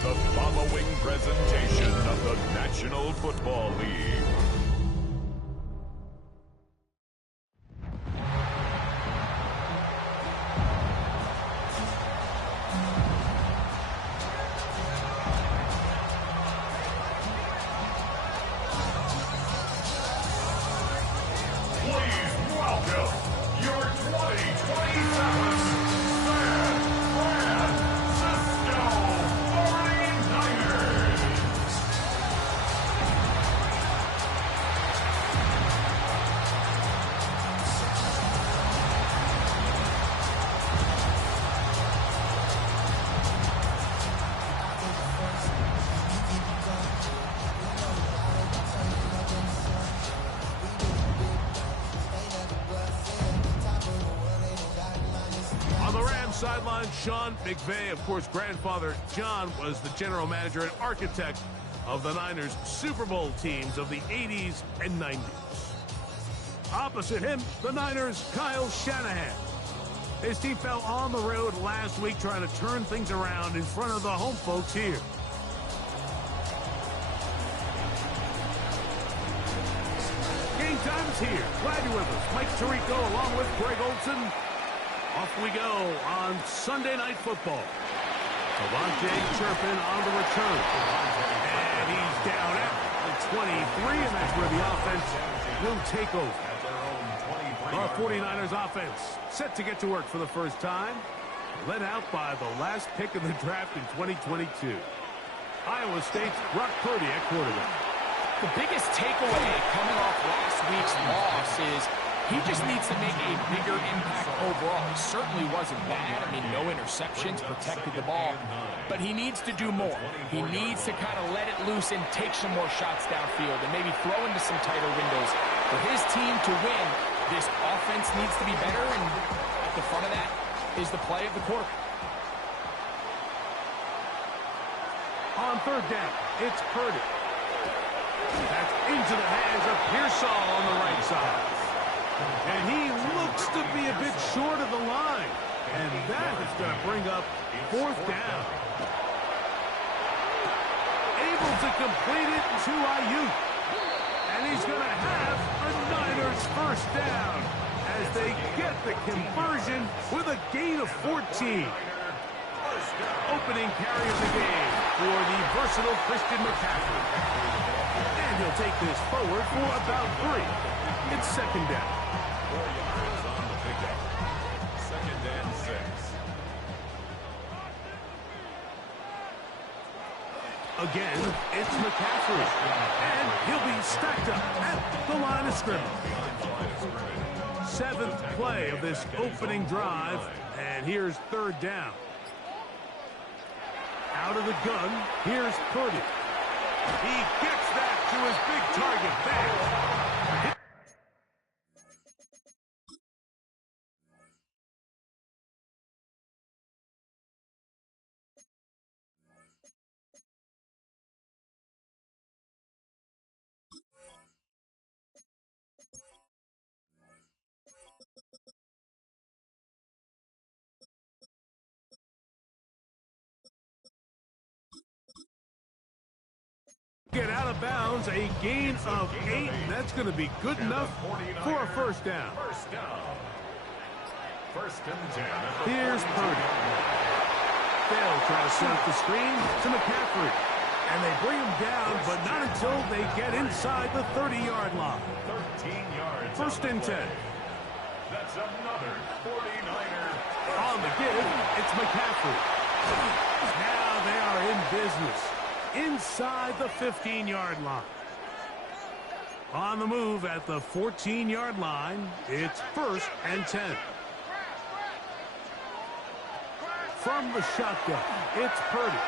the following presentation of the National Football League. Please welcome your 2027 San Francisco 49ers. On the Rams sideline, Sean McVay, of course, grandfather John, was the general manager and architect of the Niners' Super Bowl teams of the 80s and 90s. Opposite him, the Niners' Kyle Shanahan. His team fell on the road last week trying to turn things around in front of the home folks here. Game time is here. Glad you're with us. Mike Tirico along with Greg Olson. Off we go on Sunday Night Football. Devontae Turpin on the return. And he's down at the 23, and that's where the offense will take over. The 49ers offense set to get to work for the first time. Led out by the last pick of the draft in 2022. Iowa State's Brock Purdy at quarterback. The biggest takeaway coming off last week's loss is he just needs to make a bigger impact overall. He certainly wasn't bad. I mean, no interceptions, protected the ball. But he needs to do more. He needs to kind of let it loose and take some more shots downfield and maybe throw into some tighter windows. For his team to win, this offense needs to be better, and at the front of that is the play of the quarterback. On third down, it's Purdy. That's into the hands of Pearsall on the right side. And he looks to be a bit short of the line. And that is going to bring up fourth down. Able to complete it to Ayuk. And he's going to have a Niners first down as they get the conversion with a gain of 14. Opening carry of the game for the versatile Christian McCaffrey. And he'll take this forward for about 3. It's second down. 4 yards on the pickup. Second and 6. Again, it's McCaffrey. And he'll be stacked up at the line of scrimmage. 7th play of this opening drive. And here's third down. Out of the gun, here's Purdy. He gets that to his big target, Banks. Get out of bounds, a gain of 8. That's going to be good enough for a first down. First and 10. Here's Purdy. They'll try to set up the screen to McCaffrey. And they bring him down, but not until they get inside the 30-yard line. 13 yards. First and 10. That's another 49er. On the give, it's McCaffrey. Now they are in business. Inside the 15-yard line. On the move at the 14-yard line, it's first and 10. From the shotgun, it's Purdy.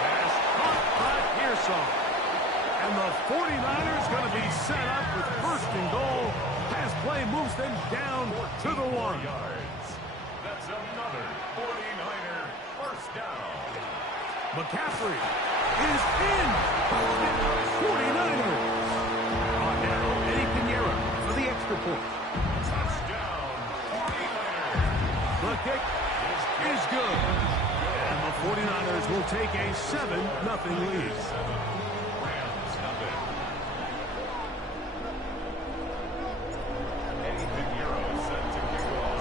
Pass caught by Pearsall. And the 49ers going to be set up with first and goal. Pass play moves them down to the 1. That's another 49er first down. McCaffrey is in. 49ers. On now, Eddie Pinheiro for the extra point. Touchdown, 49ers. The kick is good. And the 49ers Rams will take a 7-0 lead.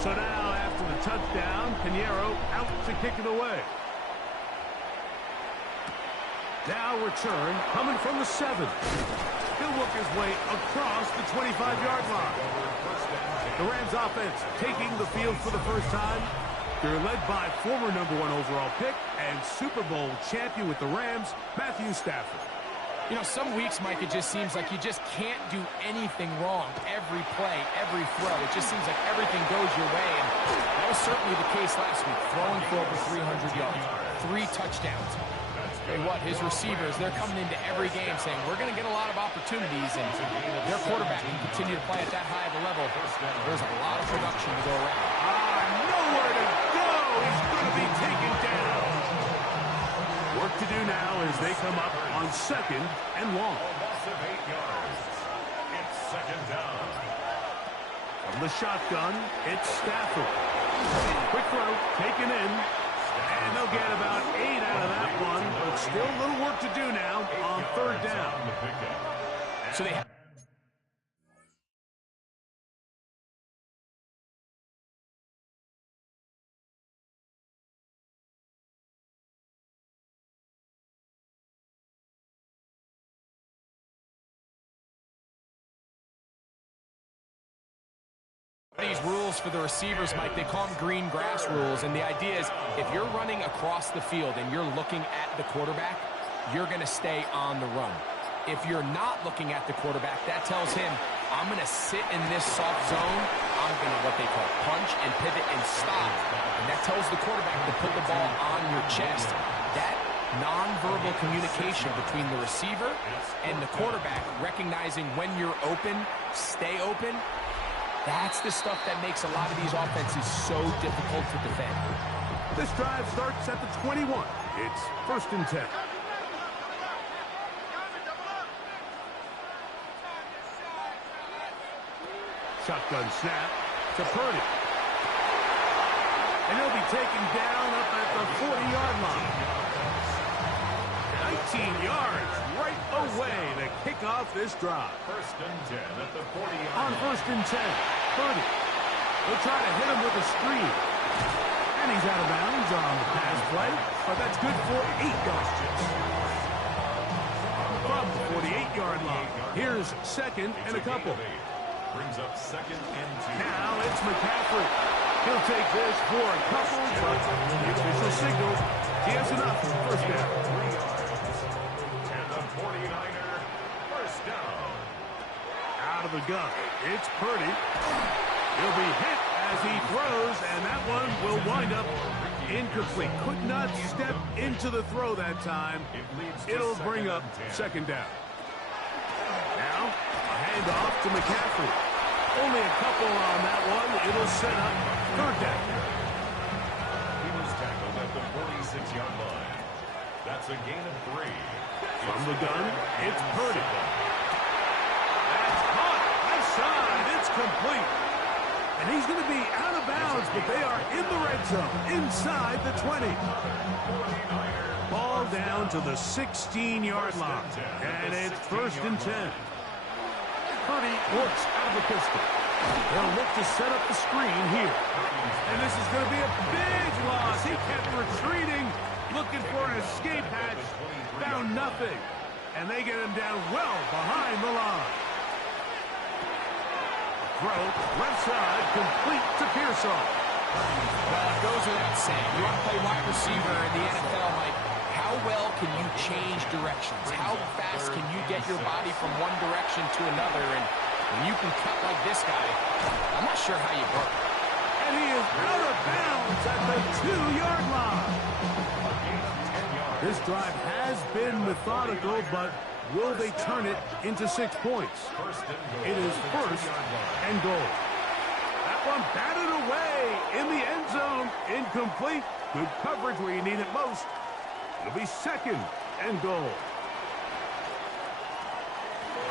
So now, after the touchdown, Pinheiro out to kick it away. Now return, coming from the 7. He'll work his way across the 25-yard line. The Rams offense taking the field for the first time. They're led by former #1 overall pick and Super Bowl champion with the Rams, Matthew Stafford. You know, some weeks, Mike, it just seems like you just can't do anything wrong. Every play, every throw, it just seems like everything goes your way. And that was certainly the case last week, throwing for over 300 yards, 3 touchdowns. And what, his receivers, they're coming into every game saying, we're going to get a lot of opportunities, and their quarterback can continue to play at that high of a level. There's a lot of production to go around. Nowhere to go. He's going to be taken down. Work to do now as they come up on 2nd and long. Loss of 8 yards. It's 2nd down. From the shotgun, it's Stafford. Quick throw, taken in. And they'll get about 8 out of that one, but still a little work to do now on 3rd down. So they have these rules for the receivers, Mike. They call them green grass rules, and the idea is if you're running across the field and you're looking at the quarterback, you're going to stay on the run. If you're not looking at the quarterback, that tells him, I'm going to sit in this soft zone. I'm going to what they call punch and pivot and stop. And that tells the quarterback to put the ball on your chest. That nonverbal communication between the receiver and the quarterback, recognizing when you're open, stay open, that's the stuff that makes a lot of these offenses so difficult to defend. This drive starts at the 21. It's 1st and 10. Shotgun snap to Purdy. And he'll be taken down up at the 40-yard line. 19 yards right away to kick off this drive. 1st and 10 at the 40-yard On 1st and 10, Purdy. They'll try to hit him with a screen. And he's out of bounds on the pass play, but that's good for 8 yards. From the 48-yard line, here's 2nd and a couple. brings up 2nd and 2. Now it's McCaffrey. He'll take this for a couple, but the official signals he has enough for 1st down. 3 yards. And the 49er, 1st down. Out of the gun, it's Purdy. He'll be hit as he throws, and that one will wind up incomplete. Could not step into the throw that time. It'll bring up 2nd down. Now, a handoff to McCaffrey. Only a couple on that one. It'll set up 3rd down. He was tackled at the 46-yard line. That's a gain of 3. From the gun, it's Purdy. That's caught. Left side. It's complete. And he's going to be out of bounds, but they are in the red zone, inside the 20. Ball down to the 16-yard line. And it's 1st and 10. Purdy works out of the pistol. They'll look to set up the screen here. And this is going to be a big loss. He kept retreating, looking for an escape hatch. Found nothing. And they get him down well behind the line. Throw, left side, complete to Pearsall. Well, it goes without saying. You want to play wide receiver in the NFL, Mike. How well can you change directions? How fast can you get your body from one direction to another? And when you can cut like this guy, I'm not sure how you broke it. And he is out of bounds at the 2-yard line. This drive has been methodical, but will they turn it into 6 points? It is 1st and goal. That one batted away in the end zone. Incomplete. Good coverage where you need it most. It'll be 2nd and goal.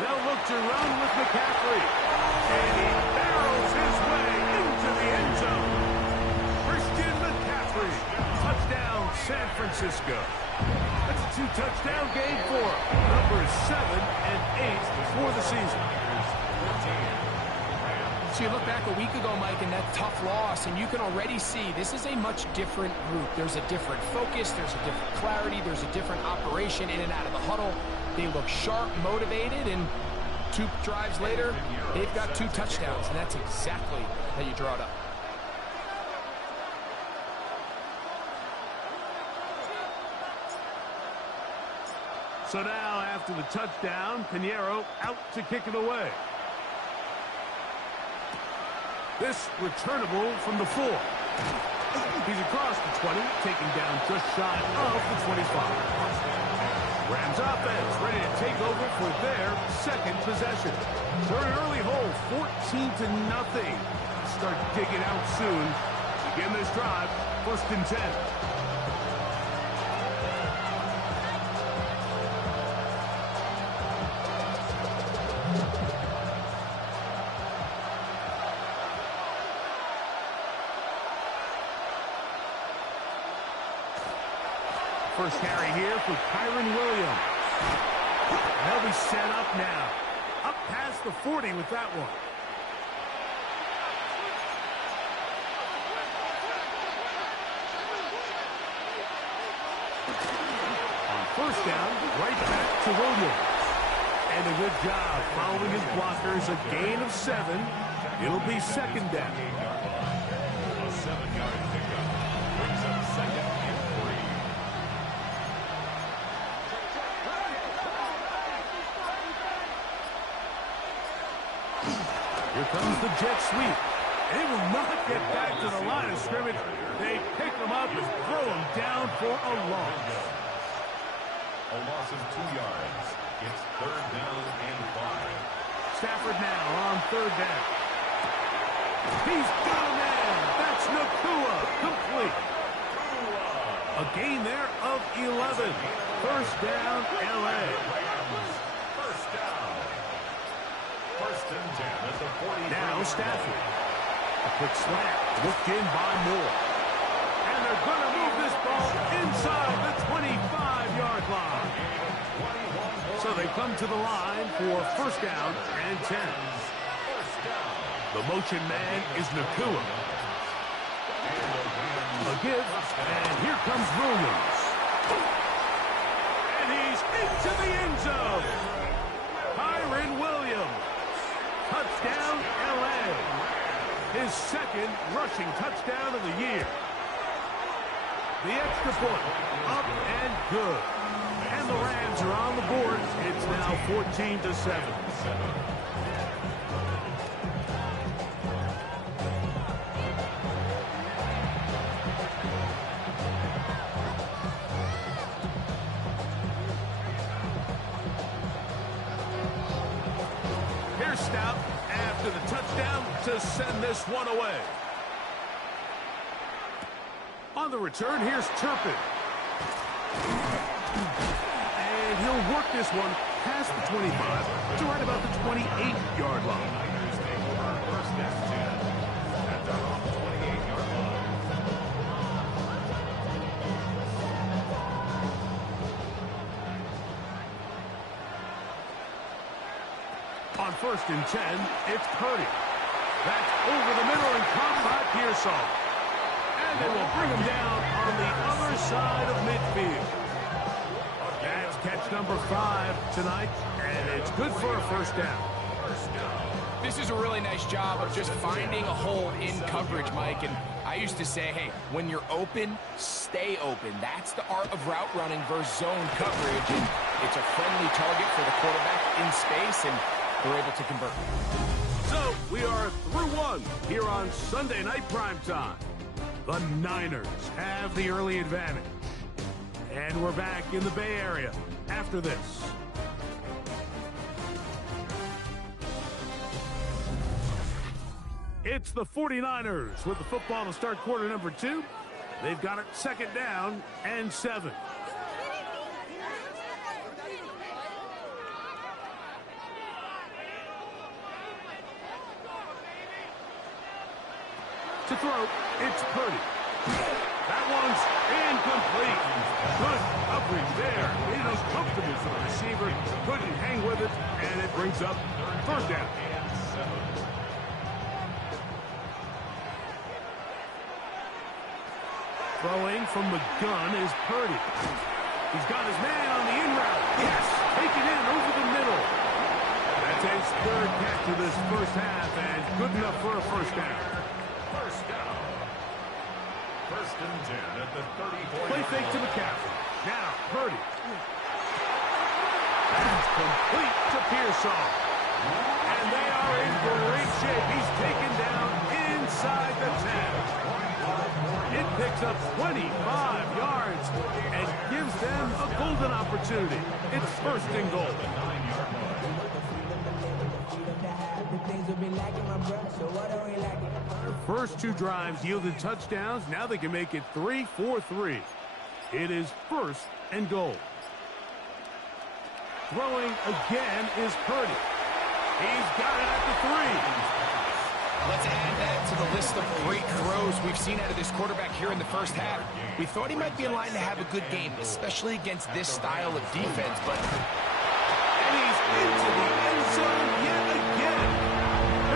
They'll look to run with McCaffrey. And he barrels his way into the end zone. Christian McCaffrey. Touchdown, San Francisco. That's a 2-touchdown game for him. Numbers 7 and 8 for the season. So you look back a week ago, Mike, and that tough loss, and you can already see this is a much different group. There's a different focus, there's a different clarity, there's a different operation in and out of the huddle. They look sharp, motivated, and 2 drives later, they've got 2 touchdowns, and that's exactly how you draw it up. So now, after the touchdown, Pinheiro out to kick it away. This returnable from the 4. He's across the 20, taken down just shy of the 25. Rams offense ready to take over for their second possession. They're an early hole, 14-0. Start digging out soon. Begin this drive, 1st and 10. First carry here for Kyron Williams. They'll be set up now. Up past the 40 with that one. On 1st down, right back to Williams. And a good job following his blockers. A gain of 7. It'll be 2nd down. A 7-yard pickup brings up 2nd and 3. Here comes the jet sweep. They will not get back to the line of scrimmage. They pick him up and throw him down for a loss. A loss of 2 yards. It's 3rd down and 5. Stafford now on 3rd down. He's got a man. That's Nakua. Complete. A gain there of 11. 1st down, L.A. First down. 1st and 10 at the 40. Now Stafford. A quick slant. Looked in by Moore. And they're going to move this ball inside the 25-yard line. So they come to the line for 1st down and 10. The motion man is Nakua. A give, and here comes Williams. And he's into the end zone. Kyron Williams. Touchdown, L.A. His 2nd rushing touchdown of the year. The extra point, up and good. And the Rams are on the board. It's now 14-7. Here's Stout after the touchdown to send this one away. On the return, here's Turpin. And he'll work this one past the 25 to right about the 28-yard line. First and 10 at their own 28-yard line. On 1st and 10, it's Purdy. That's over the middle and caught by Pearsall. And they will bring him down on the other side of midfield. That's catch number 5 tonight, and it's good for a 1st down. This is a really nice job of just finding a hole in coverage, Mike. And I used to say, hey, when you're open, stay open. That's the art of route running versus zone coverage. And it's a friendly target for the quarterback in space, and they're able to convert. So we are through 1 here on Sunday Night Primetime. The Niners have the early advantage. And we're back in the Bay Area after this. It's the 49ers with the football to start quarter number 2. They've got it 2nd down and 7. To throw, it's Purdy. That one's incomplete. Good coverage there. Made it uncomfortable for the receiver. Couldn't hang with it, and it brings up first down. Throwing from the gun is Purdy. He's got his man on the in route. Yes, take it in over the middle. That's his third catch of this first half, and good enough for a first down. First down. First and 10 at the 34. Play fake to McCaffrey. Now, Purdy. That's complete to Pearsall. And they are in great shape. He's taken down inside the 10. It picks up 25 yards and gives them a golden opportunity. It's first and goal. Their first two drives yielded touchdowns. Now they can make it 3-4-3. It is first and goal. Throwing again is Purdy. He's got it at the 3. Let's add that to the list of great throws we've seen out of this quarterback here in the first half. We thought he might be in line to have a good game, especially against this style of defense, but... And he's into the end zone yet again.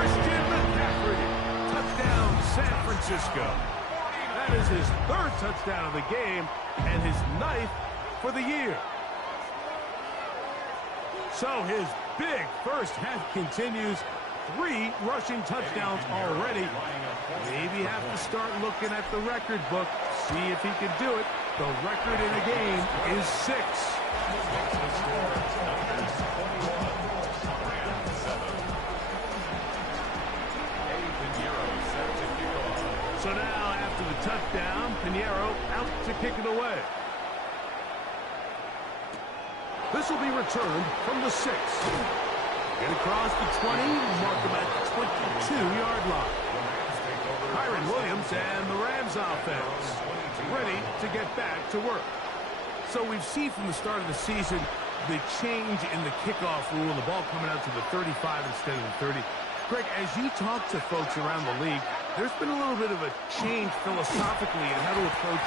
Christian McCaffrey. Touchdown, San Francisco. That is his third touchdown of the game and his 9th for the year. So his big first half continues. 3 rushing touchdowns already. Maybe have to start looking at the record book, see if he can do it. The record in a game is 6. So now after the touchdown, Pinheiro out to kick it away. This will be returned from the 6. Get across the 20, mark them at the 22-yard line. Kyron Williams and the Rams offense ready to get back to work. So we've seen from the start of the season the change in the kickoff rule, the ball coming out to the 35 instead of the 30. Greg, as you talk to folks around the league, there's been a little bit of a change philosophically in how to approach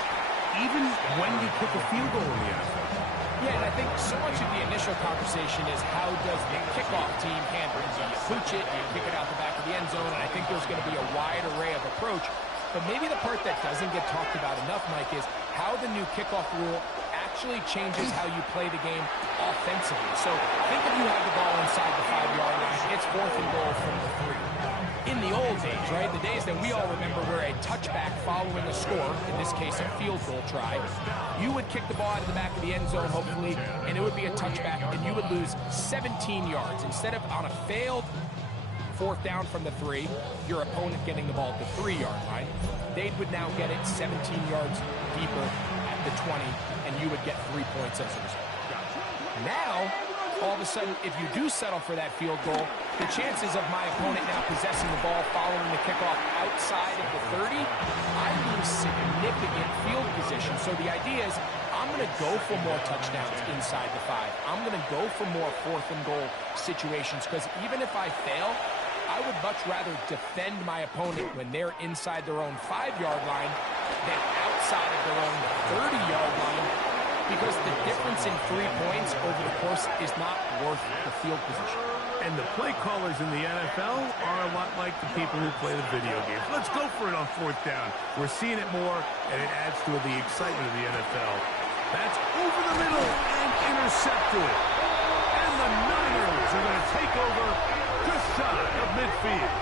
even when you kick a field goal in the NFL. Yeah, and I think so much of the initial conversation is how does the kickoff team handle it? Do you pooch it? Do you kick it out the back of the end zone? And I think there's going to be a wide array of approach. But maybe the part that doesn't get talked about enough, Mike, is how the new kickoff rule actually changes how you play the game offensively. So think if you have the ball inside the 5-yard line, it's 4th and goal from the 3. In the old days, right, the days that we all remember where a touchback following a score, in this case a field goal try, you would kick the ball out of the back of the end zone, hopefully, and it would be a touchback, and you would lose 17 yards. Instead of on a failed 4th down from the 3, your opponent getting the ball at the 3-yard line, they would now get it 17 yards deeper at the 20, and you would get 3 points as a result. Now, all of a sudden, if you do settle for that field goal, the chances of my opponent now possessing the ball following the kickoff outside of the 30, I lose significant field position. So the idea is I'm going to go for more touchdowns inside the 5. I'm going to go for more 4th and goal situations because even if I fail, I would much rather defend my opponent when they're inside their own 5-yard line than outside of their own 30-yard line, because the difference in 3 points over the course is not worth the field position. And the play callers in the NFL are a lot like the people who play the video games. Let's go for it on 4th down. We're seeing it more, and it adds to the excitement of the NFL. That's over the middle and intercepted. And the Niners are going to take over just shy of midfield.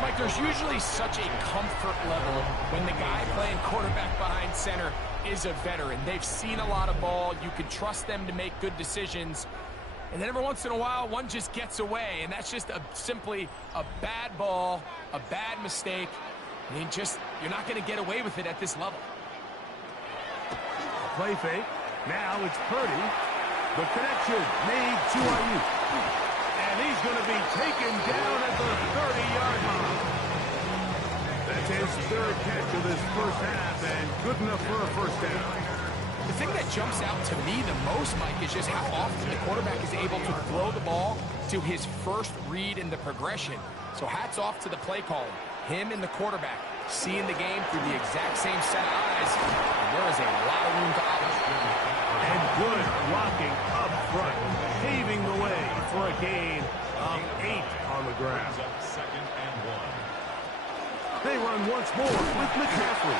Mike, there's usually such a comfort level when the guy playing quarterback behind center is a veteran. They've seen a lot of ball. You can trust them to make good decisions. And then every once in a while, one just gets away, and that's just simply a bad ball, a bad mistake. I mean, you're not going to get away with it at this level. Play fake. Now it's Purdy. The connection made to Ayuk. And he's going to be taken down at the 30-yard line. That's his 3rd catch of this first half, and good enough for a first down. The thing that jumps out to me the most, Mike, is just how often the quarterback is able to throw the ball to his first read in the progression. So hats off to the play calling. Him and the quarterback seeing the game through the exact same set of eyes. And there is a lot of room to operate. And good blocking up front, paving the way for a gain of 8 on the ground. Second and 1. They run once more with McCaffrey.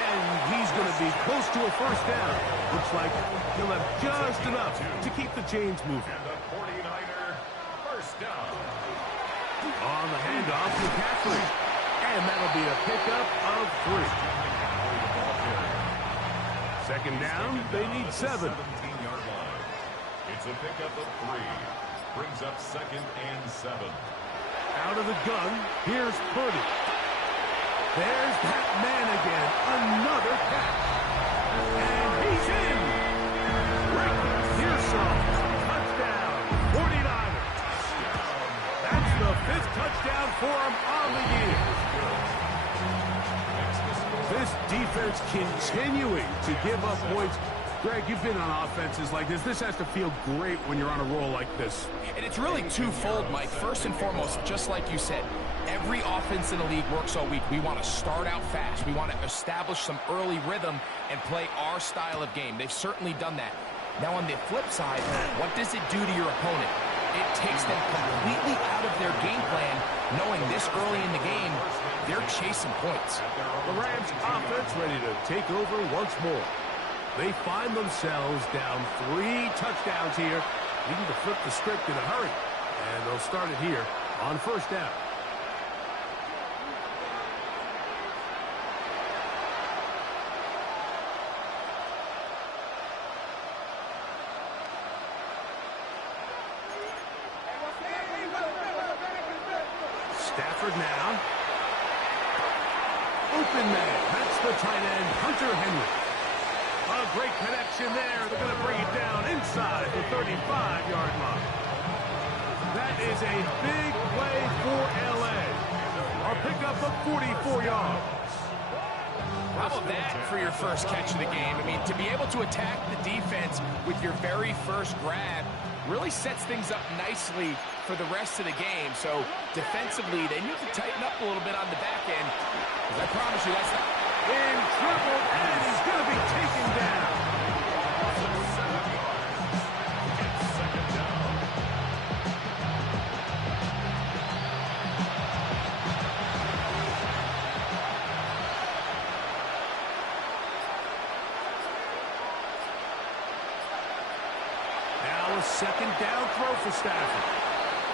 And he's going to be close to a first down. Looks like he'll have just enough to keep the chains moving. And the 49er first down. On the handoff, McCaffrey. And that'll be a pickup of 3. Second down, they need 7. 17-yard line. It's a pickup of 3. Brings up second and 7. Out of the gun, here's Purdy. There's that man again. Another catch. And he's in. Rick Pearson. Touchdown. 49ers. That's the 5th touchdown for him on the year. This defense continuing to give up points. Greg, you've been on offenses like this. This has to feel great when you're on a roll like this. And it's really twofold, Mike. First and foremost, just like you said, every offense in the league works all week. We want to start out fast. We want to establish some early rhythm and play our style of game. They've certainly done that. Now, on the flip side, what does it do to your opponent? It takes them completely out of their game plan, knowing this early in the game, they're chasing points. The Rams offense ready to take over once more. They find themselves down 3 touchdowns here, needing to flip the script in a hurry. And they'll start it here on first down. Stafford now. Open man. That's the tight end, Hunter Henry. A great connection there. They're going to bring it down inside the 35-yard line. That is a big play for L.A. A pickup of 44 yards. How about that for your first catch of the game? I mean, to be able to attack the defense with your very first grab really sets things up nicely for the rest of the game. So defensively, they need to tighten up a little bit on the back end. Because I promise you, that's not... In trouble, and he's going to be taken down. Now a second down throw for Stafford.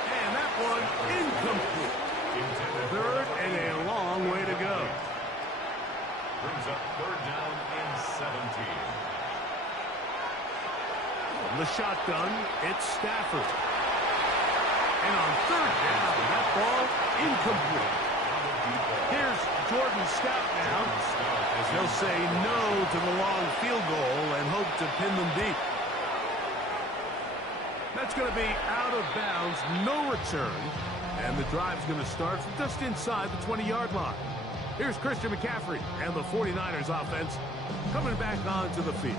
And that one incomplete. Third and a long way to go. Brings up third down and 17. From the shotgun, it's Stafford. And on third down, that ball incomplete. Here's Jordan Stout now, as he'll say no to the long field goal and hope to pin them deep. That's going to be out of bounds, no return. And the drive's going to start from just inside the 20-yard line. Here's Christian McCaffrey and the 49ers offense coming back onto the field.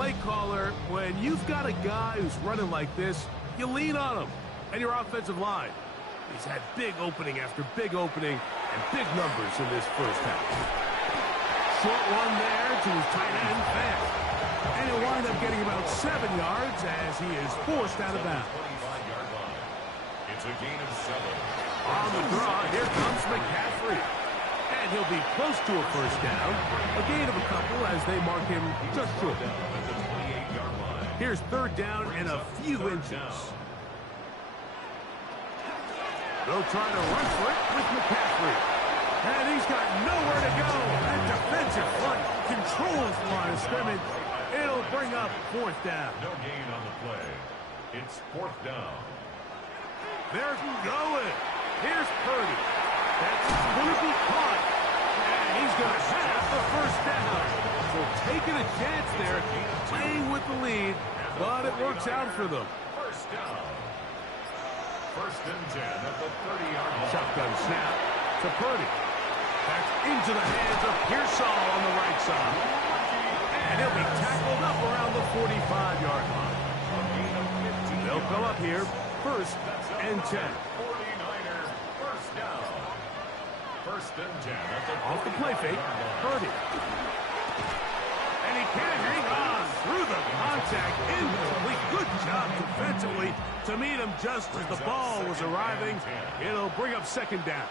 play caller, when you've got a guy who's running like this, you lean on him. And your offensive line. He's had big opening after big opening and big numbers in this first half. Short one there to his tight end, Fan. And he'll wind up getting about 7 yards as he is forced out of bounds. It's a gain of 7. On the draw, here comes McCaffrey. And he'll be close to a first down. A gain of a couple as they mark him just short. Here's third down and a few inches. They'll try to run for it with McCaffrey. And he's got nowhere to go. That defensive front controls the line of scrimmage. It'll bring up fourth down. No gain on the play. It's fourth down. They're going. Here's Purdy. That's going to be caught. And he's going to have the first down. So taking a chance there, playing with the lead, but it works out for them. First down. First and 10 at the 30-yard line. Shotgun snap to Purdy. That's into the hands of Pearsall on the right side. And he'll be tackled up around the 45-yard line. They'll go up here, first and 10. 49er, first down. First and 10 at the Off the play fake, Purdy. And he can't hang on through the contact. Incomplete. Good job defensively to meet him just as the ball was arriving. It'll bring up second down.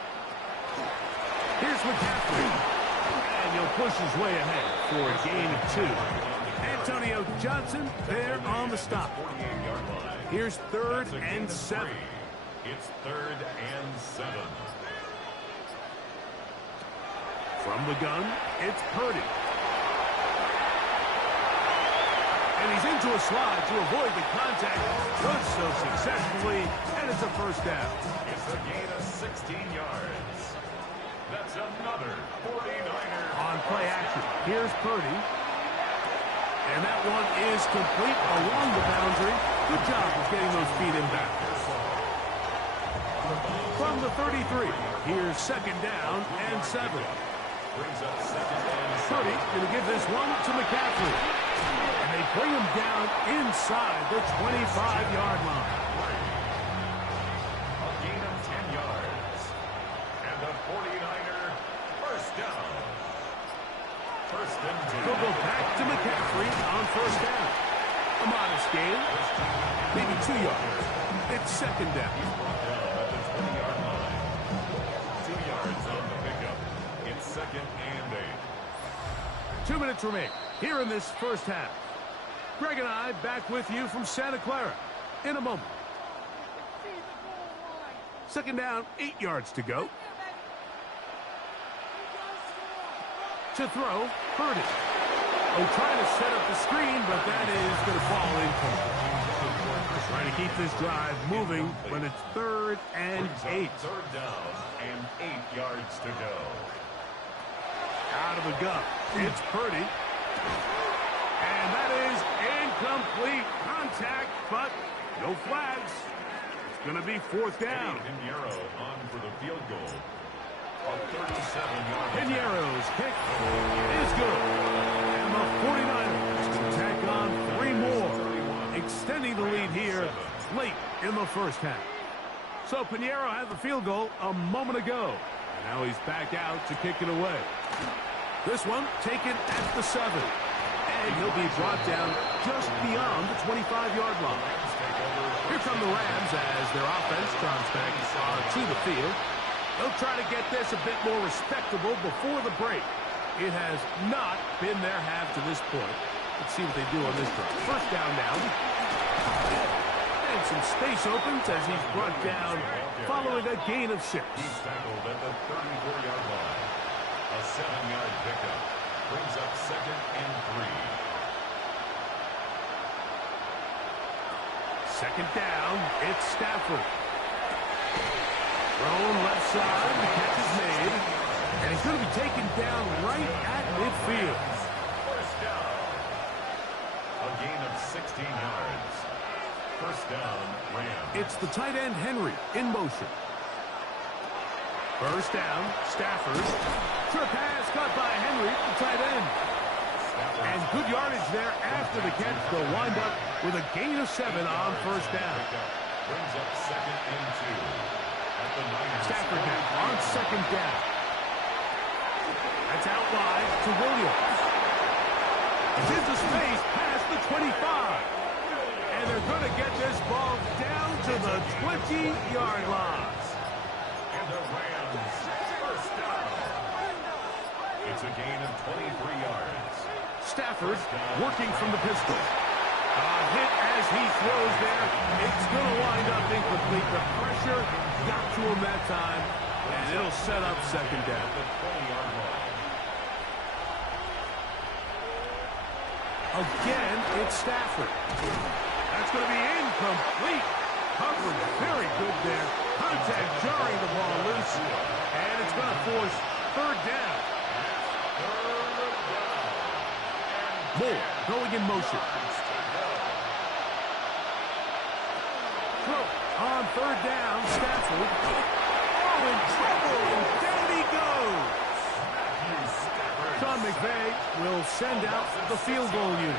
Here's McCaffrey. And he'll push his way ahead for a gain of 2. Antonio Johnson there on the stop. Here's third and 7. It's third and 7. From the gun, it's Purdy. And he's into a slide to avoid the contact. Does so successfully, and it's a first down. It's a gain of 16 yards. That's another 49er. On play action, here's Purdy. And that one is complete along the boundary. Good job of getting those feet in back. From the 33, here's second down and 7. Brings up second and 7. Purdy going to give this one to McCaffrey. And they bring him down inside the 25-yard line. A gain of 10 yards. And the 49er first down. First and 10. They'll go back to McCaffrey on first down. A modest gain, maybe 2 yards. It's second down. He's brought down at the 20-yard line. 2 yards on the pickup. It's second and 8. 2 minutes remain here in this first half. Greg and I back with you from Santa Clara in a moment. Second down, 8 yards to go. To throw, Purdy. Oh, trying to set up the screen, but that is going to fall incomplete. Trying to keep this drive moving when it's third and 8. Third down and 8 yards to go. Out of the gun, it's Purdy. And that is incomplete contact, but no flags. It's going to be fourth down. Pinheiro on for the field goal. A 37-yard. Pinheiro's kick is good. And the 49ers can tack on 3 more, extending the lead here late in the first half. So Pinheiro had the field goal a moment ago. And now he's back out to kick it away. This one taken at the 7. And he'll be brought down just beyond the 25-yard line. Here come the Rams as their offense comes back to the field. They'll try to get this a bit more respectable before the break. It has not been their half to this point. Let's see what they do on this drive. First down now. And some space opens as he's brought down following a gain of 6. He's tackled at the 34-yard line. A 7-yard pickup brings up second and 3. Second down, it's Stafford. Thrown left side, the catch is made. And he's going to be taken down right at midfield. First down. A gain of 16 yards. First down, Rams. It's the tight end, Henry, in motion. First down, Stafford. Short pass caught by Henry, the tight end. And good yardage there after the catch. They'll wind up with a gain of 7 on first down. Brings up 2nd and 2. At the Stafford now on 2nd down. That's out wide to Williams. It's into space past the 25. And they're going to get this ball down to the 20-yard line. And the Rams first down. It's a gain of 23 yards. Stafford working from the pistol. Hit as he throws there. It's going to wind up incomplete. The pressure got to him that time, and it'll set up 2nd down. Again, it's Stafford. That's going to be incomplete. Coverage very good there. Contact jarring the ball loose, and it's going to force 3rd down. Moore going in motion. Throw on 3rd down. Stafford. Oh, in trouble, and down he goes. Sean McVay will send out the field goal unit.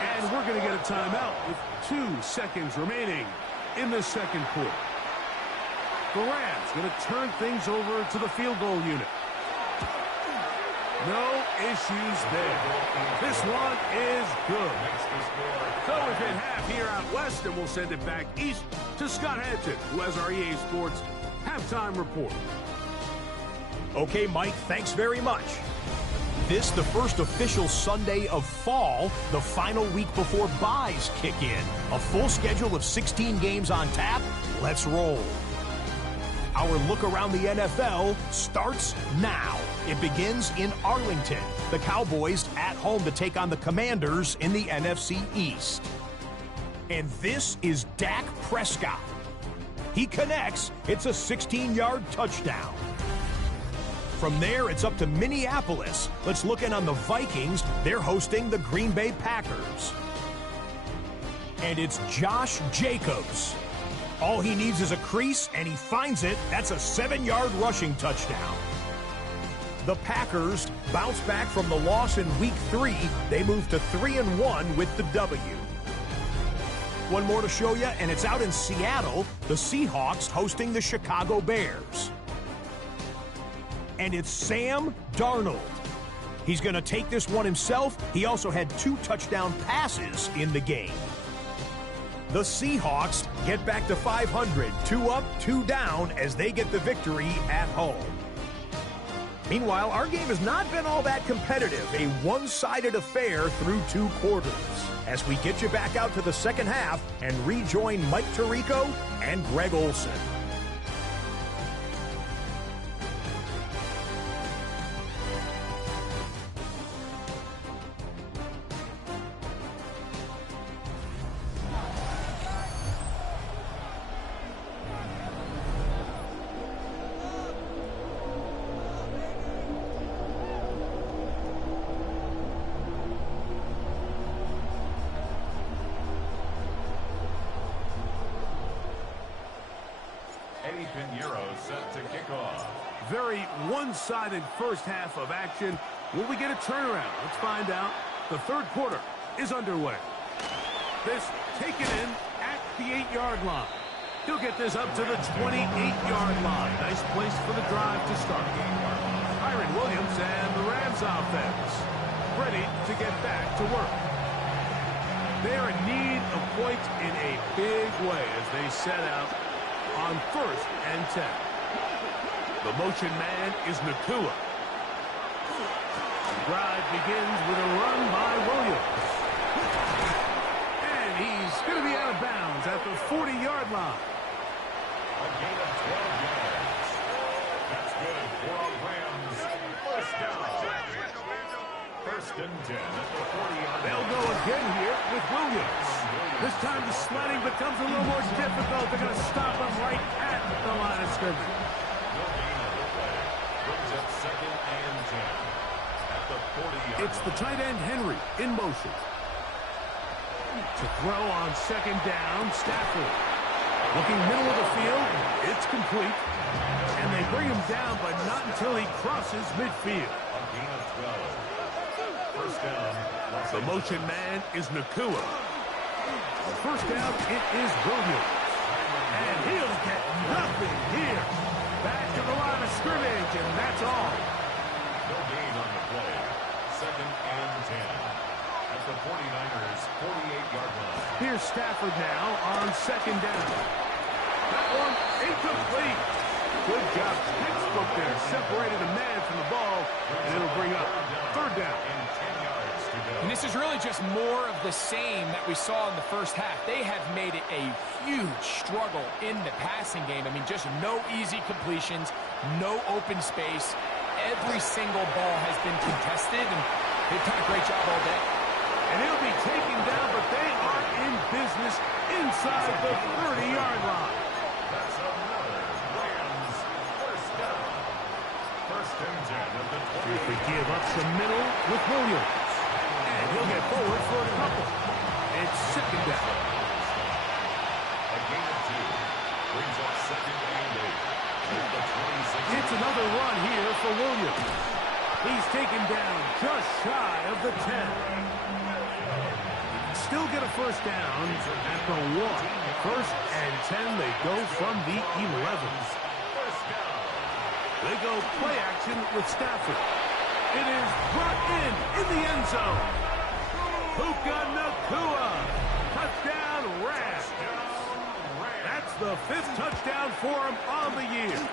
And we're going to get a timeout with 2 seconds remaining in the 2nd quarter. The Rams going to turn things over to the field goal unit. No issues there. This one is good. So we've hit half here out west, and we'll send it back east to Scott Hanson, who has our EA Sports halftime report. Okay, Mike, thanks very much. This, the first official Sunday of fall, the final week before byes kick in. A full schedule of 16 games on tap. Let's roll. Our look around the NFL starts now. It begins in Arlington. The Cowboys at home to take on the Commanders in the NFC East. And this is Dak Prescott. He connects. It's a 16-yard touchdown. From there, it's up to Minneapolis. Let's look in on the Vikings. They're hosting the Green Bay Packers. And it's Josh Jacobs. All he needs is a crease, and he finds it. That's a 7-yard rushing touchdown. The Packers bounce back from the loss in Week 3. They move to 3-1 with the W. One more to show you, and it's out in Seattle. The Seahawks hosting the Chicago Bears. And it's Sam Darnold. He's going to take this one himself. He also had 2 touchdown passes in the game. The Seahawks get back to 500, 2 up, 2 down as they get the victory at home. Meanwhile, our game has not been all that competitive, a one-sided affair through 2 quarters. As we get you back out to the second half and rejoin Mike Tirico and Greg Olson. Set to kick off. Very one-sided first half of action. Will we get a turnaround? Let's find out. The 3rd quarter is underway. This taken in at the 8-yard line. He'll get this up to the 28-yard line. Nice place for the drive to start. Kyren Williams and the Rams offense ready to get back to work. They're in need of points in a big way as they set out on 1st and 10. The motion man is Nakua. The drive begins with a run by Williams. And he's going to be out of bounds at the 40-yard line. A gain of 12 yards. That's good for our Rams. First down. 1st and 10 at the 40-yard line. They'll go again here with Williams. This time the sledding becomes a little more difficult. They're going to stop him right at the line of scrimmage. No gain on the play. Brings up 2nd and 10 at the 40-yard line. It's the tight end Henry in motion. To throw on 2nd down, Stafford. Looking middle of the field, it's complete. And they bring him down, but not until he crosses midfield. A gain of 12. First down, The motion man is Nakua. First down, it is Williams. And he'll get nothing here. Back to the line of scrimmage, and that's all. No gain on the play. 2nd and 10. At the 49ers' 48-yard line. Here's Stafford now on 2nd down. That one incomplete. Good job. Textbook there. Separated a man from the ball, and it'll bring up 3rd down. And 10 yards to go. And this is really just more of the same that we saw in the first half. They have made it a huge struggle in the passing game. I mean, just no easy completions, no open space. Every single ball has been contested, and they've done a great job all day. And he'll be taken down, but they are in business inside the 30-yard line. That's another Rams first down. 1st and 10 at the 20. If we give up some middle with Williams. And he'll get forward for a couple. It's 2nd down. A gain of 2. Brings up 2nd and 8. At the 26. It's another run here for Williams. He's taken down just shy of the 10. Still get a first down at the 1. 1st and 10, they go from the 11. First down. They go play action with Stafford. It is brought in the end zone. Puka Nakua. Touchdown Rams. That's the 5th touchdown for him on the year.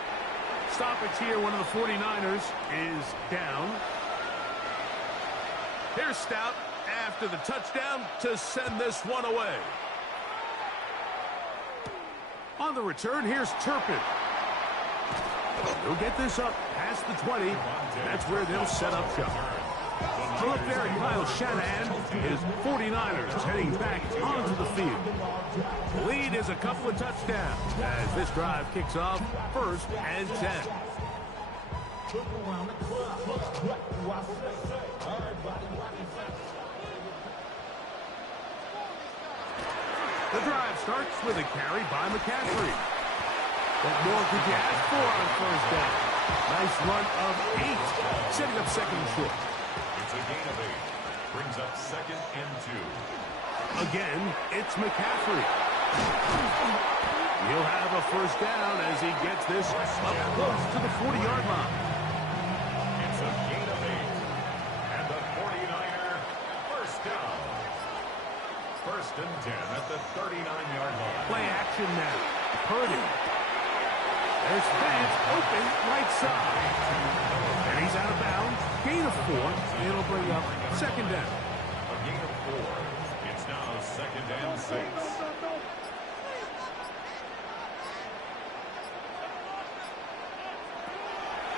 Stoppage here, one of the 49ers is down. Here's Stout after the touchdown to send this one away. On the return, here's Turpin. They'll get this up past the 20. That's where they'll set up shop. So up there, Kyle Shanahan, his 49ers heading back onto the field. The lead is a couple of touchdowns as this drive kicks off 1st and 10. The drive starts with a carry by McCaffrey. What more could you ask for on 1st down? Nice run of 8, setting up 2nd and short. It's a gain of 8. Brings up 2nd and 2. Again, it's McCaffrey. He'll have a first down as he gets this up close to the 40-yard line. It's a gain of 8. And the 49er first down. 1st and 10 at the 39-yard line. Play action now. Purdy. There's Vance open right side. And he's out of bounds. Gain of 4. It'll bring up 2nd down. A gain of 4. It's now 2nd and 6.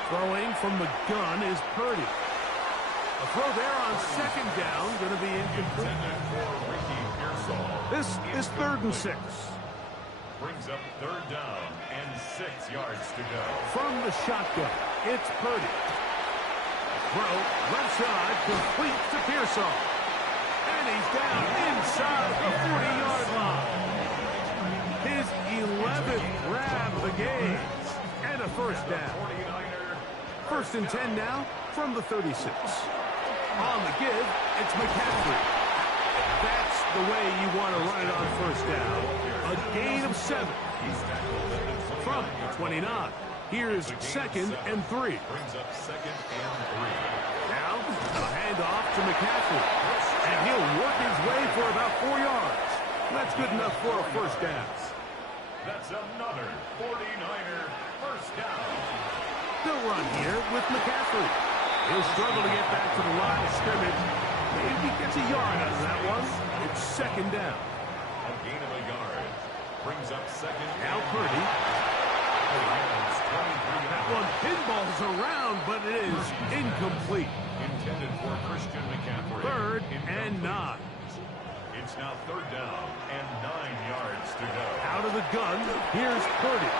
Throwing from the gun is Purdy. A throw there on 2nd down. Going to be incomplete. Intended for Ricky Pearsall. This is 3rd and 6. Brings up 3rd down and 6 yards to go. From the shotgun, it's Purdy. Throw, left side, complete to Pearsall. And he's down inside the 40-yard line. His 11th grab of the game. And a first down. 1st and 10 now from the 36. On the give, it's McCaffrey. That's the way you want to run it on 1st down. A gain of 7. From the 29. Here's 2nd and 3. Brings up 2nd and 3. Now, a handoff to McCaffrey. And he'll work his way for about 4 yards. That's good enough for a first down. That's another 49er first down. They'll run here with McCaffrey. He'll struggle to get back to the line of scrimmage. Maybe gets a yard out of that one. It's 2nd down. A gain of a yard. Brings up 2nd. Now Purdy. That one pinballs around, but it is incomplete. Intended for Christian McCaffrey. 3rd and 9. It's now 3rd down and 9 yards to go. Out of the gun, here's Purdy.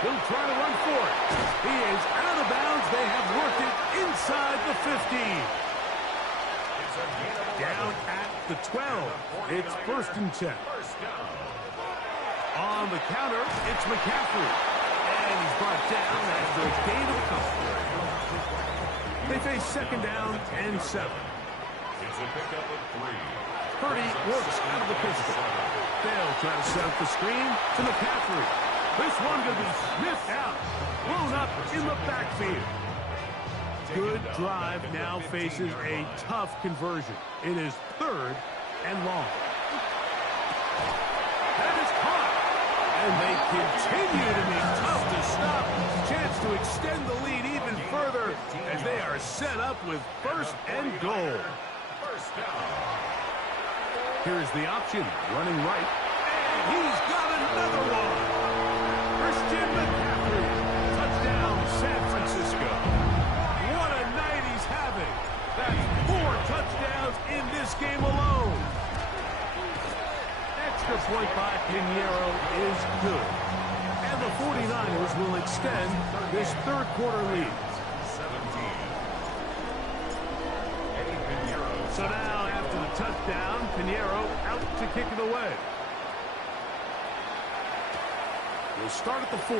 He'll try to run for it. He is out of bounds. They have worked it inside the 15. Down at the 12. It's 1st and 10. On the counter, it's McCaffrey. And he's brought down after a gain of a couple. They face second down and 7. It's a pickup of 3. Purdy works out of the pistol. They'll try to set up the screen to McCaffrey. This one going to be sniffed out. Blown up in the backfield. Good drive now faces a tough conversion. It is 3rd and long. That is caught. And they continue to be tough to stop. Chance to extend the lead even further as they are set up with 1st and goal. First down. Here's the option, running right. And he's got another one. Christian McCaffrey. Touchdown, San Francisco. What a night he's having. That's 4 touchdowns in this game alone. Extra point by Pinheiro is good. And the 49ers will extend this 3rd quarter lead. 17. Eddie Pinheiro. So now, after the touchdown, Pinheiro out to kick it away. We'll start at the 4.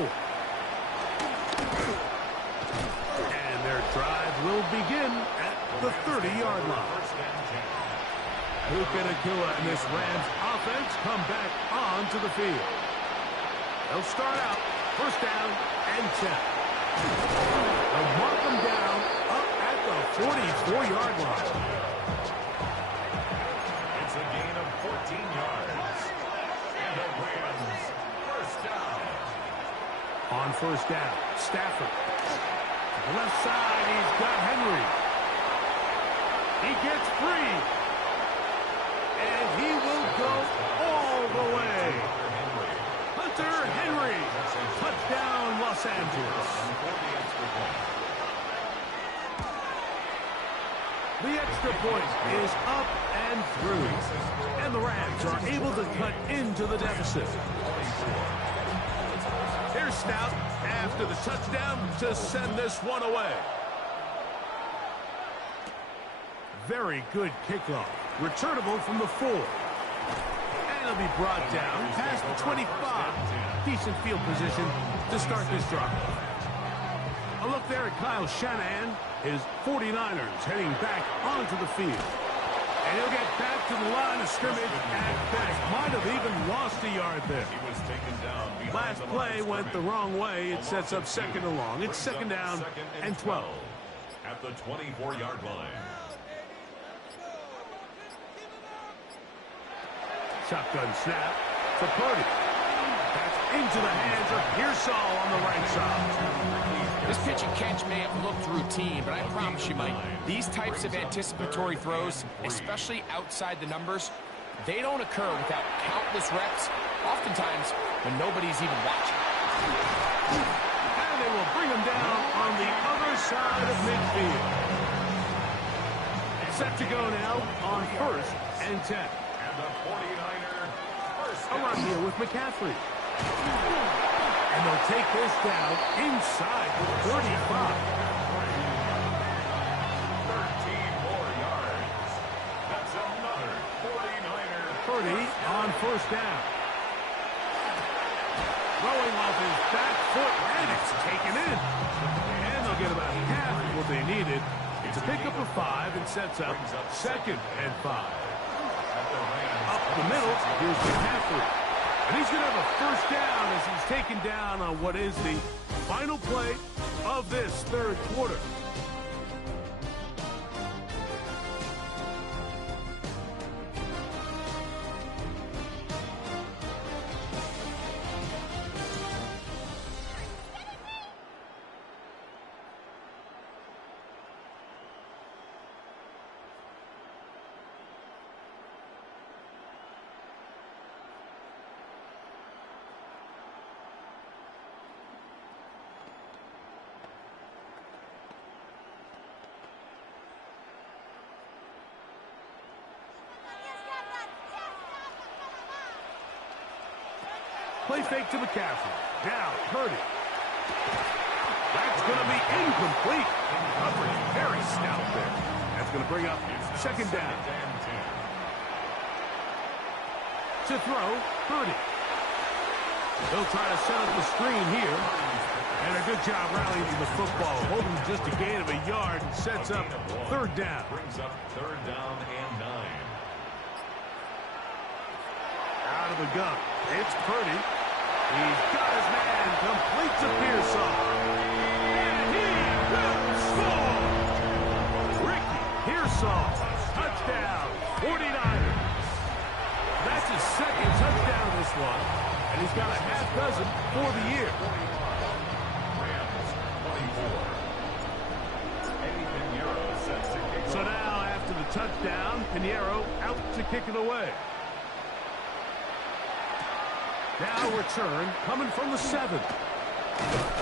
And their drive will begin at the 30-yard line. Puka Nacua and this Rams offense come back onto the field. They'll start out 1st down and 10. They'll mark them down up at the 44-yard line. It's a gain of 14 yards. And the Rams, 1st down. On 1st down, Stafford. To the left side, he's got Henry. He gets free. And he will go all the way. Hunter Henry. Touchdown, Los Angeles. The extra point is up and through. And the Rams are able to cut into the deficit. Here's Stout after the touchdown to send this one away. Very good kickoff. Returnable from the 4. And it'll be brought down past the 25. Decent field position to start this drive. A look there at Kyle Shanahan. His 49ers heading back onto the field. And he'll get back to the line of scrimmage at best. Might have even lost a yard there. He was taken down. Last play went the wrong way. It sets up 2nd and long. It's 2nd down and 12. At the 24-yard line. Shotgun snap for Purdy. That's into the hands of Pearsall on the right side. This pitching catch may have looked routine, but I promise you, Mike, these types of anticipatory throws, especially outside the numbers, they don't occur without countless reps, oftentimes when nobody's even watching. And they will bring him down on the other side of midfield. Set to go now on 1st and 10. And the 49er first down. Around here with McCaffrey. And they'll take this down inside the 35. 13 more yards. That's another 49er. Purdy on 1st down. Throwing off his back foot, and it's taken in. And they'll get about half of what they needed. It's a pickup of 5 and sets up 2nd and 5. Up the middle, here's McCaffrey. And he's going to have a 1st down as he's taken down on what is the final play of this 3rd quarter. Play fake to McCaffrey. Down, Purdy. That's going to be incomplete. Coverage very stout there. That's going to bring up 2nd down. To throw, Purdy. They'll try to set up the screen here. And a good job rallying to the football, holding just a gain of a yard and sets up third down. Brings up third down and 9. Out of the gun. It's Purdy. He's got his man. Completes a Pearson. And he will score. Ricky Pearson. Touchdown. 49ers. That's his second touchdown this one. And he's got a half dozen for the year. So now, after the touchdown, Pinheiro out to kick it away. Now return, coming from the 7.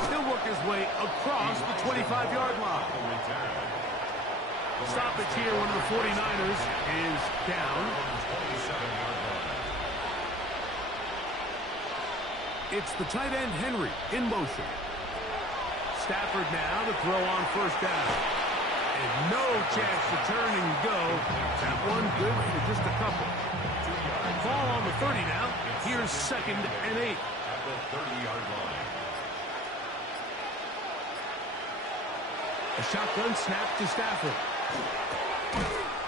He'll work his way across the 25-yard line. Stoppage here when the 49ers is down. It's the tight end Henry in motion. Stafford now to throw on first down. And no chance to turn and go. That one good for just a couple. Ball on the 30 now. Here's 2nd and 8. At the 30-yard line. A shotgun snap to Stafford.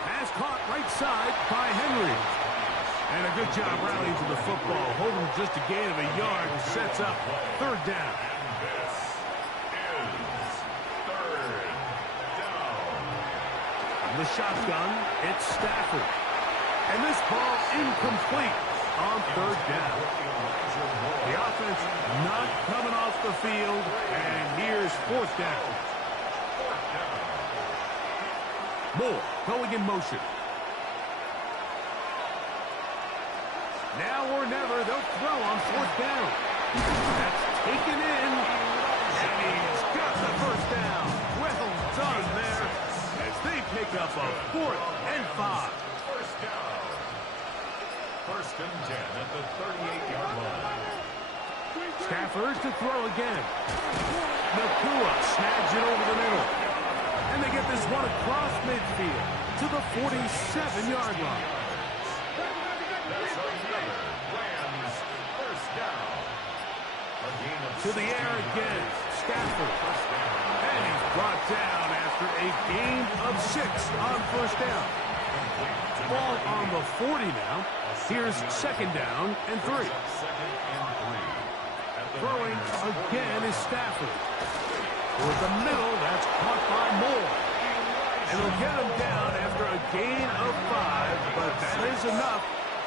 Pass caught right side by Henry. And a good job rallying to the football, holding just a gain of a yard and sets up third down. The shotgun, it's Stafford. And this ball incomplete on third down. The offense not coming off the field, and here's fourth down. Moore going in motion. Now or never, they'll throw on fourth down. That's taken in, and he's got the first down. Well done there. They pick up a 4th and 5. First down. 1st and 10 at the 38-yard line. Stafford to throw again. Nakua snags it over the middle. And they get this one across midfield to the 47-yard line. That's another Rams first down. A gain of To the air again. Stafford. And he's brought down after a gain of 6 on first down. Ball on the 40 now. Here's 2nd down and 3. Throwing again is Stafford. Toward the middle, that's caught by Moore. And he'll get him down after a gain of 5, but that is enough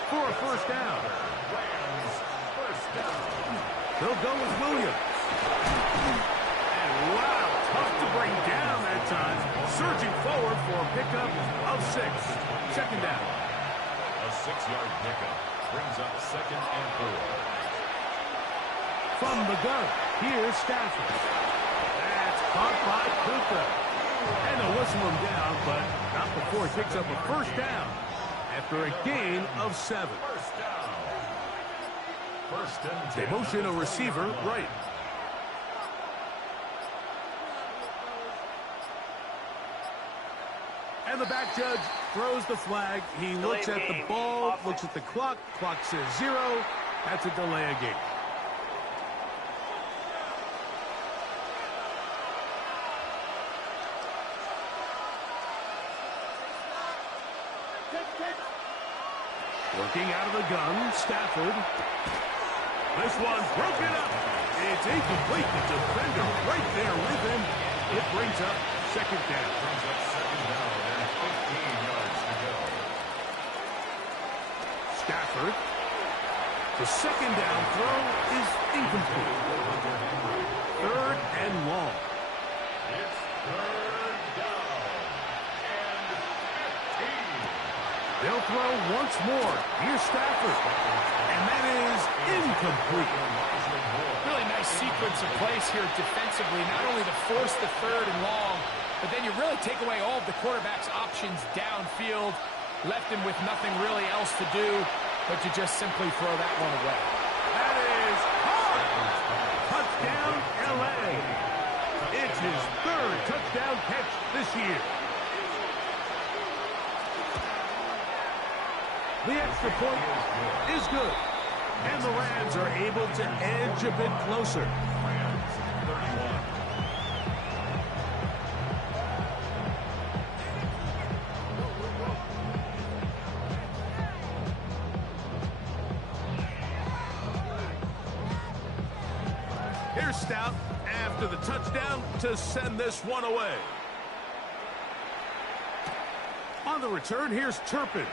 for a first down. They'll go with Williams. And wow, tough to bring down that time. Surging forward for a pickup of 6. 2nd down. A 6-yard pickup brings up 2nd and 4. From the gun, here's Stafford. That's caught by Kuka. And they'll whistle him down, but not before he picks up a first down after a gain of 7. First down. 1st and 10. They motion a receiver right. And the back judge throws the flag. He looks at the ball, looks at the clock. Clock says 0. That's a delay of game. Working out of the gun, Stafford. This one broken up. It's incomplete. The defender right there with him. It brings up 2nd down. Brings up 2nd down and 15 yards to go. Stafford. The 2nd down throw is incomplete. 3rd and long. It's 3rd down and 15. They'll throw once more. Here's Stafford. And that is incomplete. Really nice sequence of plays here defensively, not only to force the 3rd and long, but then you really take away all of the quarterback's options downfield, left him with nothing really else to do but to just simply throw that one away. That is hard. Touchdown, L.A. It's his 3rd touchdown catch this year. The extra point is good. And the Rams are able to edge a bit closer. Rams 31, First out after the touchdown to send this one away. On the return, here's Turpin.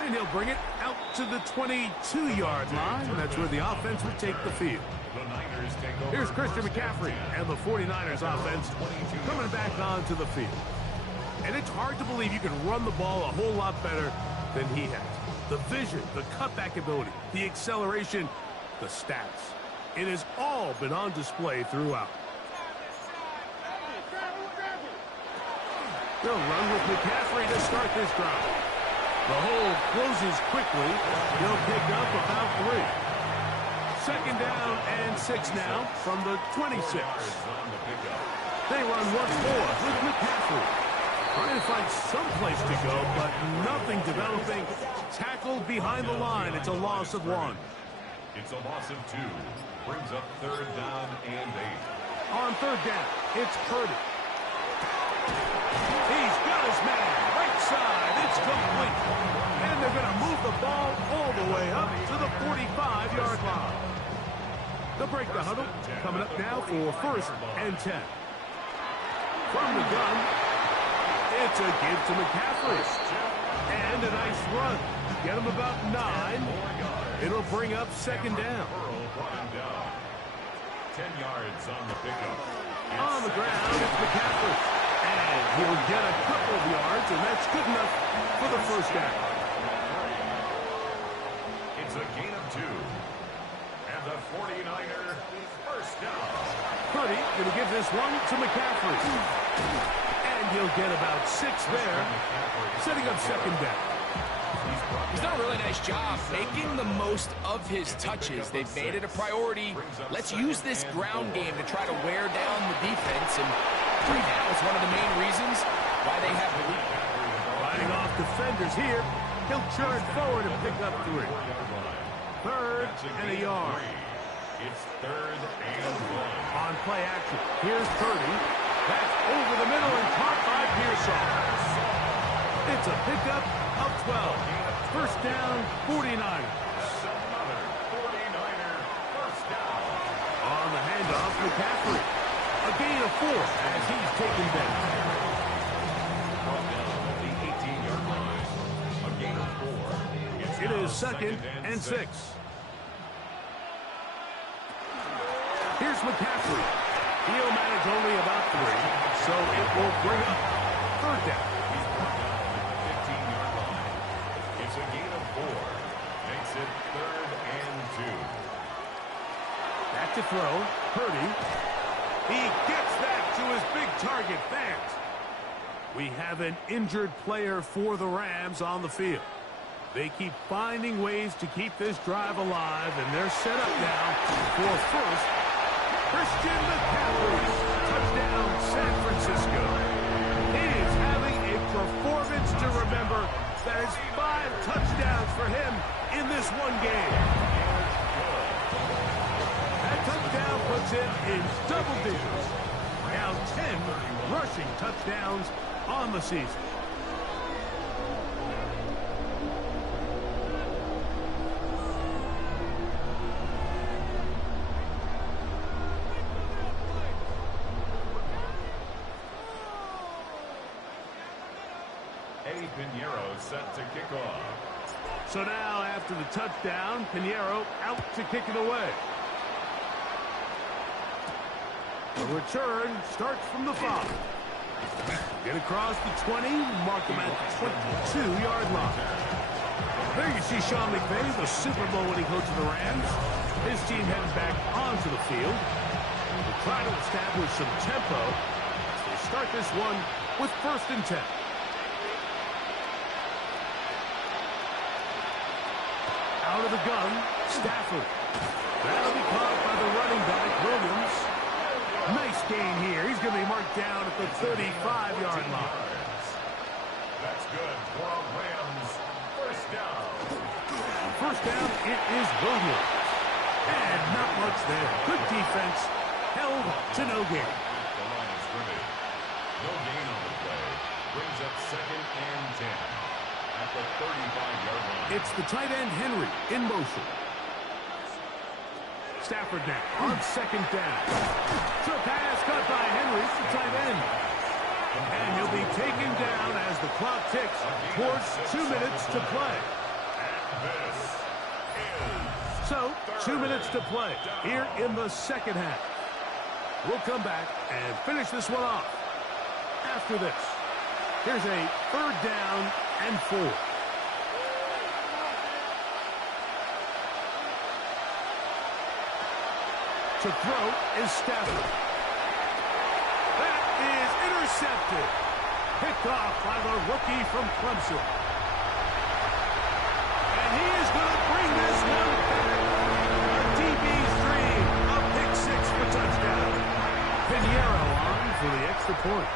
And he'll bring it out to the 22-yard line. That's where the offense will take the field. Here's Christian McCaffrey and the 49ers offense coming back onto the field. And it's hard to believe you can run the ball a whole lot better than he has. The vision, the cutback ability, the acceleration, the stats. It has all been on display throughout. They'll run with McCaffrey to start this drive. The hole closes quickly. He'll pick up about 3. Second down and 6 now from the 26. They run once more with McCaffrey. Trying to find some place to go, but nothing developing. Tackled behind the line. It's a loss of 1. It's a loss of 2. Brings up third down and 8. On third down, it's Purdy. He's got his man. Right side. It's complete. And they're going to move the ball all the way up to the 45-yard line. They'll break the huddle. Coming up now for first and 10. From the gun, it's a give to McCaffrey. And a nice run. Get him about 9. It'll bring up second down. 10 yards on the pickup. On the ground, it's McCaffrey. And he'll get a couple of yards, and that's good enough for the first down. It's a gain of 2. And the 49er first down. Purdy going to give this one to McCaffrey. And he'll get about 6 there, setting up second down. He's done a really nice job making the most of his touches. They've made it a priority. Let's use this ground game to try to wear down the defense. And right now, it's one of the main reasons why they have the lead. Fighting off defenders here. He'll charge forward and pick up 3. Third and a yard. It's third and 1. On play action, here's Purdy. That's over the middle and caught by Pearsall. It's a pickup of 12. First down, 49ers. Another 49er first down. On the handoff, McCaffrey. A gain of 4 as he's taken down. Brought down at the 18-yard line. A gain of 4. It is second and 6. Here's McCaffrey. He'll manage only about 3, so it will bring up third down. He's brought down at the 15-yard line. It's a gain of 4. Makes it third and 2. Back to throw. Purdy. He gets that to his big target. Thanks. We have an injured player for the Rams on the field. They keep finding ways to keep this drive alive, and they're set up now for first. Christian McCaffrey. Touchdown, San Francisco. He is having a performance to remember. That is 5 touchdowns for him in this one game. That touchdown puts him in double digits. Now 10 rushing touchdowns on the season. Pinheiro set to kick off. So now, after the touchdown, Pinheiro out to kick it away. The return starts from the 5. Get across the 20, mark him at the 22-yard line. There you see Sean McVay, the Super Bowl winning coach of the Rams. His team heading back onto the field. They'll try to establish some tempo. They start this one with first and 10. Out of the gun, Stafford. That'll be caught by the running back, Williams. Nice gain here. He's going to be marked down at the 35-yard line. That's good for a Rams first down. First down, it is Williams. And not much there. Good defense. Held to no gain. The line of scrimmage. No gain on the play. Brings up second and 10. At the 35-yard line. It's the tight end, Henry, in motion. Stafford now on second down. The pass cut by Henry, the tight end. And he'll be taken down as the clock ticks towards 2 minutes to play. So, 2 minutes to play here in the second half. We'll come back and finish this one off. After this, here's a 3rd down and 4. To throw is Stafford. That is intercepted. Picked off by the rookie from Clemson. And he is going to bring this one back. A DB's dream. A pick 6 for touchdown. Pinheiro on for the extra point.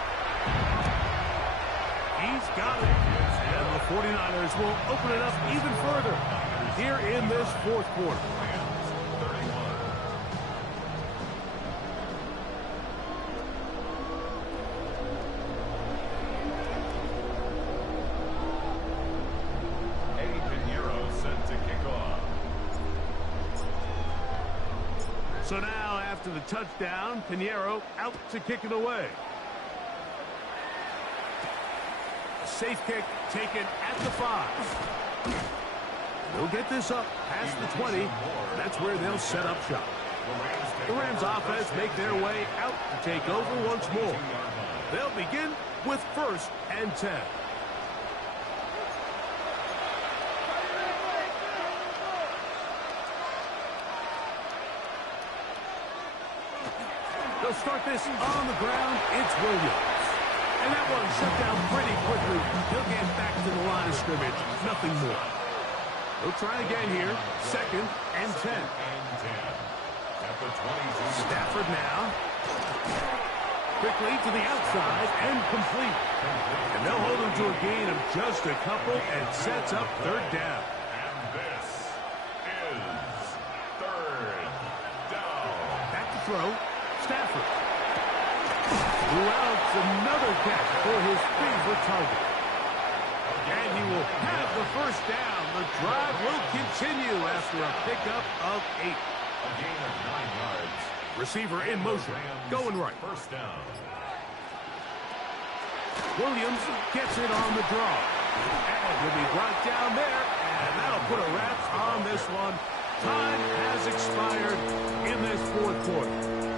He's got it. And the 49ers will open it up even further here in this 4th quarter. So now, after the touchdown, Pinheiro out to kick it away. A safe kick taken at the 5. They'll get this up past the 20. That's where they'll set up shop. The Rams offense make their way out to take over once more. They'll begin with 1st and 10. They'll start this on the ground. It's Williams. And that one shut down pretty quickly. He'll get back to the line of scrimmage. Nothing more. They'll try again here. 2nd and 10. Stafford now. Quickly to the outside and complete. And they'll hold him to a gain of just a couple and sets up 3rd down. And this is 3rd down. Back to throw. Stafford. Throughout another catch for his favorite target. And he will have the 1st down. The drive will continue after a pickup of 8. A gain of 9 yards. Receiver in motion. Going right. 1st down. Williams gets it on the draw. And he'll be brought down there. And that'll put a wrap on this one. Time has expired in this 4th quarter.